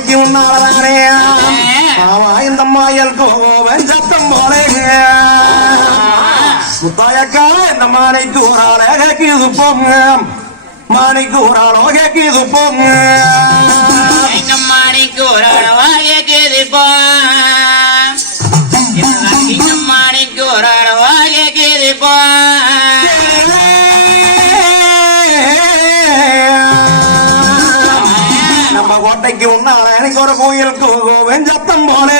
கோட்டைக்கு உன்னாலதானே. ஆமா இந்த மாயல் கோவன் சத்தம் போலே. முத்தாயக்கா இந்த மானைக்கு ஒரு ஆளே கேக்குது போங்க மாணிக்கு ஒரு ஆளோ கேக்குது போங்க இந்த மாணிக்கு ஒரு அளவா கேக்குது இப்போ இந்த மாணிக்கு ஒரு அளவா கேக்குது போ ஒரு கோயிலுக்கு கோவன் சத்தம் போலே.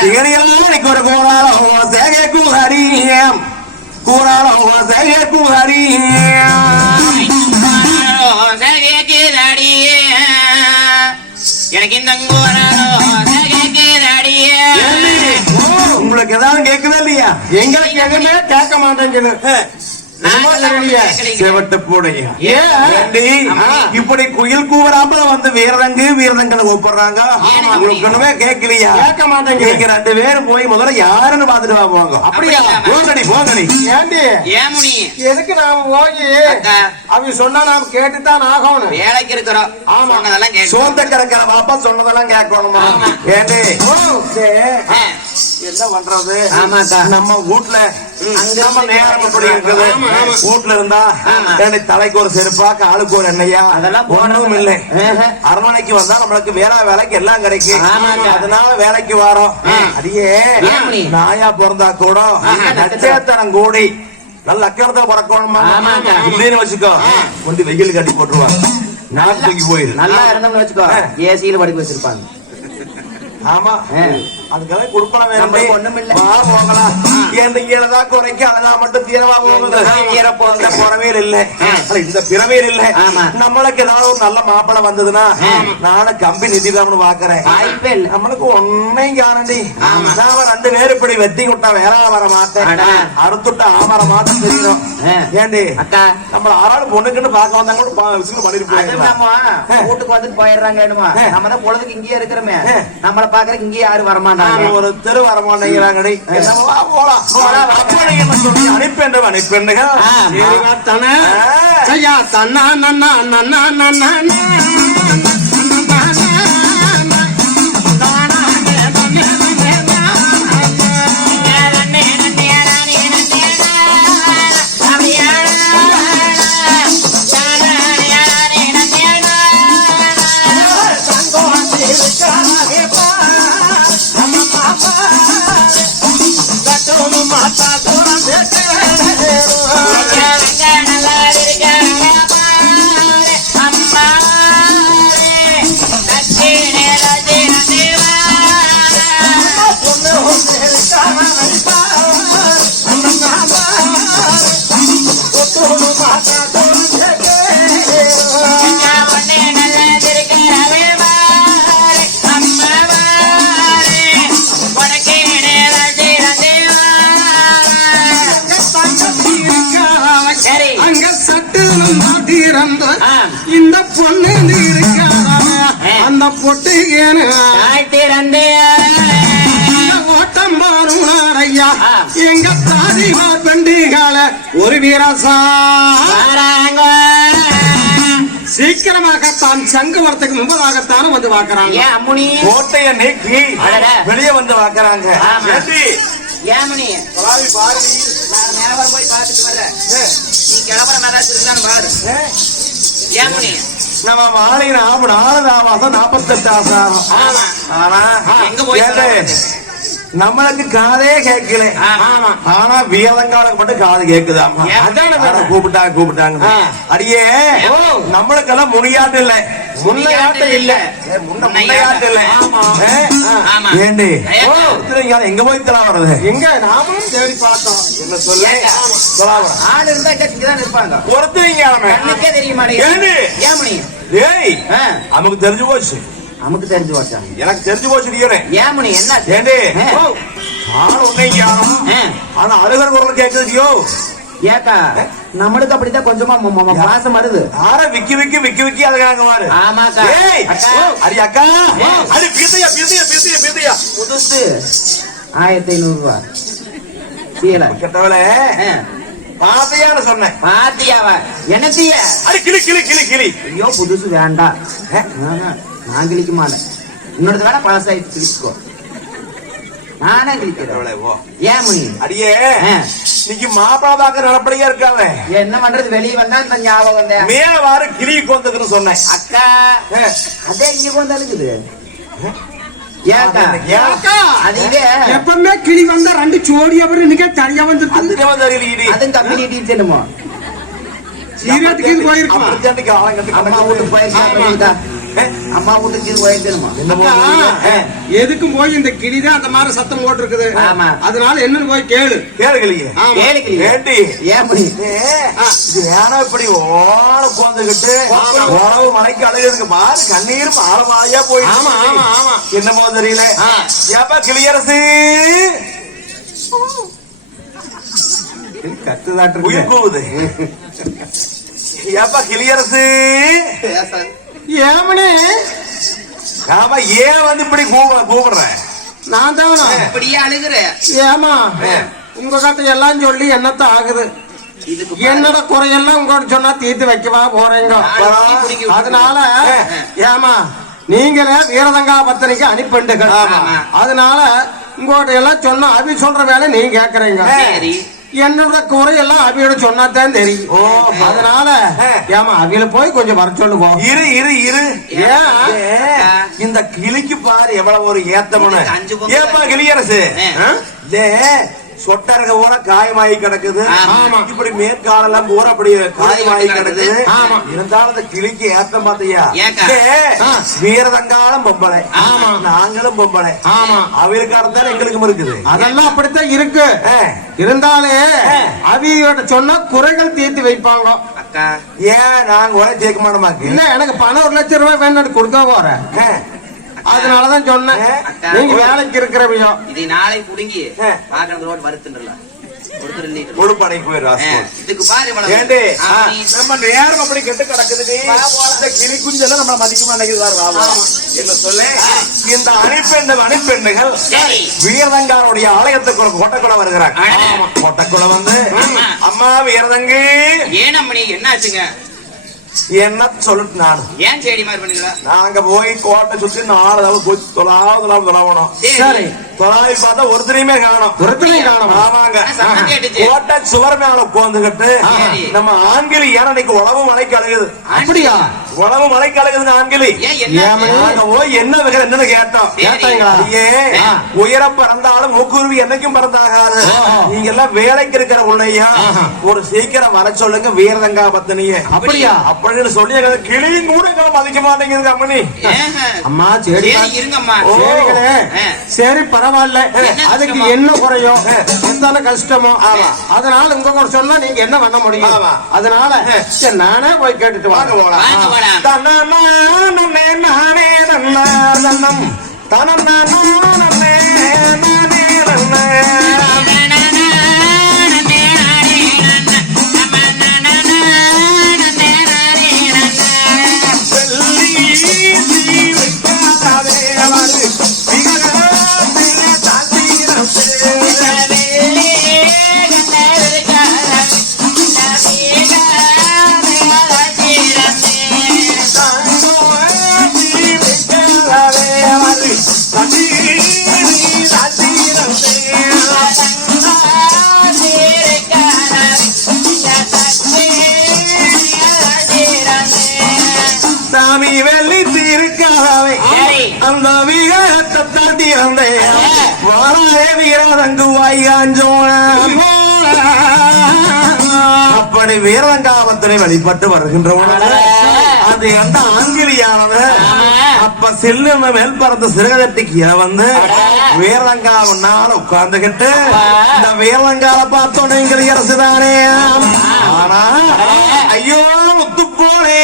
திகரியெல்லாம் எனக்கு ஒரு கூறாளோ சேகை கூறாடி கூறாளோ சேகை கேக்குதாடி எனக்கு இந்த உங்களுக்கு ஏதாவது கேக்குதா இல்லையா? எங்களுக்கு எதுவுமே கேட்க மாட்டேங்குது. இப்படி குயில் கூவராம வந்து வீரதங்கு வீரதங்களை கூப்பிடுறாங்க. ஒண்ணுமே கேட்கலையா? கேட்க மாட்டேங்குது. நீங்க ரெண்டு பேரும் போய் முதல்ல யாருன்னு பாத்துட்டு வா போங்க. அப்படியா? போங்கடி போங்கடி. ஏண்டி? ஏன் முனி எதுக்கு நாம போய். அவங்க சொன்னா நாம கேட்டுத்தான் ஆகணும். வேலைக்கு இருக்கிறோம். ஆமா. சொன்னதெல்லாம் கேட்கும் சோந்த கிடக்கிற பாப்பா சொன்னதெல்லாம் கேட்கணுமா. ஏண்டி. என்ன பண்றது. நம்ம நம்ம நேரம் இருக்குது? வீட்ல இருந்தா தலைக்கு ஒரு செருப்பா காலுக்கு ஒரு எண்ணெயா? அதெல்லாம் ஒண்ணும் இல்லை. அரண்மனைக்கு வந்தா நம்மளுக்கு வேலை வேலைக்கு எல்லாம் கிடைக்கும். அதனால வேலைக்கு வரோம். அடியே? நாயா பிறந்தா கூட நட்சத்திரம். கூடி நல்ல அக்கறத்தை பிறக்கணுமா. இல்லைன்னு வச்சுக்கோ. கொண்டு வெயில் கட்டி போட்டுருவாங்க. நான் தூக்கி போயிரு. நல்லா இருந்தோம்னு வச்சுக்கோ. ஏசியில படுக்க வச்சிருப்பாங்க. ஆமா. அதுக்கெல்லாம் கொடுப்பன நம்மளுக்கு ஒண்ணுமில்ல. போகலாம் எந்த ஈரதா குறைக்க மட்டும் தீரமா போகுது? இந்த இல்ல. இந்த இல்ல. ஆமா. நம்மளுக்கு ஏதாவது ஒரு நல்ல மாப்பிளை வந்ததுன்னா நானும் கம்பி நிதிதாம்னு பாக்குறேன். இல்ல. நம்மளுக்கு ஒன்னையும் காணண்டி நாம ரெண்டு பேரும் இப்படி வெட்டி விட்டா வேற வர மாட்டேன். அறுத்துட்டா ஆமர மாட்டேன் தெரியும். ஏண்டி? அக்கா. நம்ம ஆறாள் பொண்ணுக்குன்னு பார்க்க வந்தாங்க கூட பா- விசில் பண்ணிட்டு அது போயிருக்கலாம் நம்ம வீட்டுக்கு வந்துட்டு போயிடுறாங்க. நம்ம தான் பொழுதுக்கு இங்கேயே இருக்கிறோமே. நம்மள பாக்குறதுக்கு இங்கே யாரும் வரமாட்டாங்க ஒரு தெரு வர மாட்டேங்கிறாங்கடி. என்னவா போலாம். அனுப்பேன் அனுப்பேன்னுங்க ஆமா. தானே தன்னா நன்னா நன்னா நன்னா. இந்த பொண்ணு இருக்காரா அந்த தாய் திறந்து ஓட்டம் பாருமார் ஐயா. எங்க தாதிவார் பண்டிகால ஒரு வீரசா. சீக்கிரமாகத்தான் சங்கு வரத்துக்கு முன்பதாகத்தான் வந்து ஏன் அம்முனி? கோட்டைய நீக்கி. வெளியே வந்து வாக்குறாங்க ஆமா. ஏண்டி? ஏன் மணி பலாவி பாரு. நான் நிலவரம் போய் பார்த்துட்டு வர்றேன் நீ கிளம்புற ஏதாச்சும் இருக்கான்னு பாரு. ஏன் நம்ம மாலையின் ஆபு நாலு மாசம் நாற்பத்தெட்டு ஆமா. ஆனா எங்க போய் நம்மளுக்கு காதே கேட்கல. ஆமா. ஆனா வீரங்காலுக்கு மட்டும் காது கேக்குதாமா. கூப்பிட்டாங்க கூப்பிட்டாங்க. அடியே ஓ. நம்மளுக்கெல்லாம் முனியாட்டு இல்ல. முன்னையாட்டம் இல்ல. முன்னையாட்டு. இல்ல. ஏண்டி? எங்க போய் தலா வர்றது? எங்க? நாமளும் தேடி பார்த்தோம். என்ன சொல்லு? சொல்லாம ஆடு இருந்தா இங்க தான் இருப்பாங்க. ஒருத்தர் கண்ணுக்கே தெரிய? மாட்டேங்குது ஏய் நமக்கு தெரிஞ்சு போச்சு. நமக்கு தெரிஞ்சு போச்சா? எனக்கு தெரிஞ்சு போச்சு நீரே ஏன் மணி என்ன? ஏண்டி? ஆ. ஆள் உன்னை யாரும் ஆ. ஆனா அழுகிற குரல் கேக்குதுயோ ஏக்கா நம்மளுக்கு அப்படிதான் கொஞ்சமா ம- ம- ம- பாசம் வருது. ஆற விக்கி விக்கி விக்கி விக்கி அதுக்காக பாரு. ஆமாக்கா. ஏய் அக்கா. அடி பிரிதையா பிரிதையா பிரிதையா பிரிதையா புதுசு. ஆயிரத்தி ஐநூறு ரூபா சீலை கெட்டவளே பாத்தையான்னு சொன்னேன். பாத்தியாவ? என்னத்திய? அடி கிளி கிளி கிளி கிளி. ஐயோ புதுசு வேண்டாம் நான் கிழிக்க மாட்டேன் இன்னொரு வேணா பழசாயிட்டு கிழிச்சுக்கோ. நானே போ. ஏன் முனி? அடியே. இன்னைக்கு மாப்பிளா பாக்க நடப்படியா இருக்காவே? என்ன பண்றது வெளிய வந்தா இந்த ஞாபகம் வந்தேன் மேல வாரு கிளிக்கு வந்துக்குன்னு சொன்னேன். அக்கா. அதே இங்க வந்து அழுகுது. ஏக்கா ஏன்? அது இதே. எப்பவுமே கிளி வந்தா ரெண்டு ஜோடி அப்புறம் இன்னைக்கு தனியா வந்து. அதுவும் கம்பெனி சீரியத்துக்கு போயிருக்குமா? அம்மா. வீட்டுக்கு போயிருக்கா ஆ. அம்மா வீட்டுக்கு போகுது? ஆ. எதுக்கும் போய் இந்த கிளிதான் அந்த மாதிரி சத்தம் போட்டிருக்குது. ஆமா. அதனால என்னன்னு போய் கேளு. கேளு ஏண்டி? ஏன் இது ஏன்னா இப்படி ஓட உட்காந்துக்கிட்டு உழவு மலைக்கு அழுகிறதுக்கு மாறு கண்ணீர் மாலை மாலையா போயிடுச்சு. ஆமா, ஆமா, ஆமா. என்னமோ தெரியல. ஏப்பா கிளியரசு? கத்துதாட்டு உயிர் போகுது. ஏப்பா கிளியரசு? ஏமனே? ஆமா ஏன் வந்து இப்படி கூப்பிட கூப்பிடுறேன் நான் தானா? இப்படியே ஏமா. உங்க கதை எல்லாம் சொல்லி என்னத்த ஆகுது? என்னோட குறையெல்லாம் உங்கள்ட்ட சொன்னா தீர்த்து வைக்கவா போறீங்க. அதனால ஏமா நீங்களே வீரதங்கா பத்திரிக்கை அனுப்பிண்டுகள் ஆமா. அதனால உங்கள்ட்ட எல்லாம் சொன்னா அபி சொல்ற வேலை நீங்க கேக்குறீங்க. சரி. என்னோட குறையெல்லாம் அபியோட சொன்னாதான் தெரியும் ஓ. அதனால. ஏமா அவியில போய் கொஞ்சம் வர சொல்லுவோம் இரு இரு இரு ஏன்? இந்த கிளிக்கு பாரு எவ்வளவு ஒரு ஏத்தம்னு. ஏப்பா கிளியரசு சொட்டரக பூரா காயமாயி கிடக்குது. ஆமா. இப்படி மேற்காலெல்லாம் பூரா அப்படி காயமாயி கிடக்குது. ஆமா. இருந்தாலும் இந்த கிளிக்கு ஏத்தம் பாத்தியா. வீரதங்காலம் பொம்பளை. ஆமா. நாங்களும் பொம்பளை. ஆமா. அவருக்காரன் தானே எங்களுக்கும் இருக்குது. அதெல்லாம் அப்படித்தான் இருக்கு. இருந்தாலே. அவியோட சொன்னா குறைகள் தீர்த்து வைப்பாங்க. அக்கா. ஏன் நாங்க கூட சேர்க்க மாட்டோமாக்கு? இல்ல எனக்கு பணம் ஒரு லட்சம் ரூபாய் வேணும் கொடுக்க போறேன். அதனாலதான் சொன்னேன். நீங்க வேலைக்கு இருக்கிறவையோ இதை நாளை புடுங்கி ஆ. பாக்குறது ரோடு வருத்துன்றலாம் ஆ, நீ- நம்ம நேரம் அப்படி கெட்டு கிடக்குது கிளி குஞ்செல்லாம் நம்ம மதிக்க மாட்டேங்குது. என்ன சொல்லு? இந்த அணிப்பெண்ணு அணிப்பெண்ணுகள். வீரதங்காருடைய ஆலயத்துக்கு ஒரு கோட்டைக்குள்ள வருகிறாங்க. கோட்டைக்குள்ள வந்து. அம்மா வீரதங்கு. ஏன் அம்மணி என்னாச்சுங்க? என்ன சொல்லிட்டு நான்? ஏன் செடி மாதிரி பண்ணுங்களா நாங்க போய் கோட்டை சுத்தி நாலு தடவை போய் தொலாவது தொலாவது தொலாவணும். சரி. தொலாவி பார்த்தா ஒருத்தரையுமே காணும். ஒருத்தரையும் காணோமா? ஆமாங்க. கோட்டை சுவர் மேல உட்காந்துக்கிட்டு. நம்ம ஆண்கிளி ஏனடைக்கு உழவு மலைக்கு அழுகுது. அப்படியா? உழவு மலைக்கு அழுகுதுங்க ஆண்கிளி. என்ன? வைக்கிற என்னன்னு கேட்டோம். கேட்டாங்களா? உயரம் பறந்தாலும் மூக்குருவி என்னைக்கும் பறந்தாகாது. நீங்க எல்லாம் வேலைக்கு இருக்கிற உள்ளையா ஆஹா. ஒரு சீக்கிரம் வர சொல்லுங்க வீரதங்கா பத்தினிய. அப்படியா? அப்படின்னு சொல்லி கிளியும் கூட எங்களை மதிக்க மாட்டேங்குது அம்மனி? அம்மா சரி சரி பரவாயில்ல. அதுக்கு? என்ன குறையும். எத்தனை கஷ்டமோ? ஆமா. அதனால உங்க கூட சொன்னா நீங்க என்ன பண்ண முடியும். அதனால சரி, நானே போய் கேட்டுட்டு வாங்க வாங்க போலாம் வாங்க போலாம். தனனா நன்னே வாய்காஞ்சோன அப்படி வீரதங்காவத்தினை வழிபட்டு வருகின்றவன. அது அந்த ஆங்கிலியானது அப்ப செல்லுன மேல் பறந்த சிறகதட்டி கீழே வந்து வீரதங்காவனால உட்கார்ந்துகிட்டு இந்த வீரதங்கால பார்த்தோன்னே எங்கள் அரசுதானே ஆனா ஐயோ முத்து போனே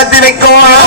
நடத்தி வைக்கும்.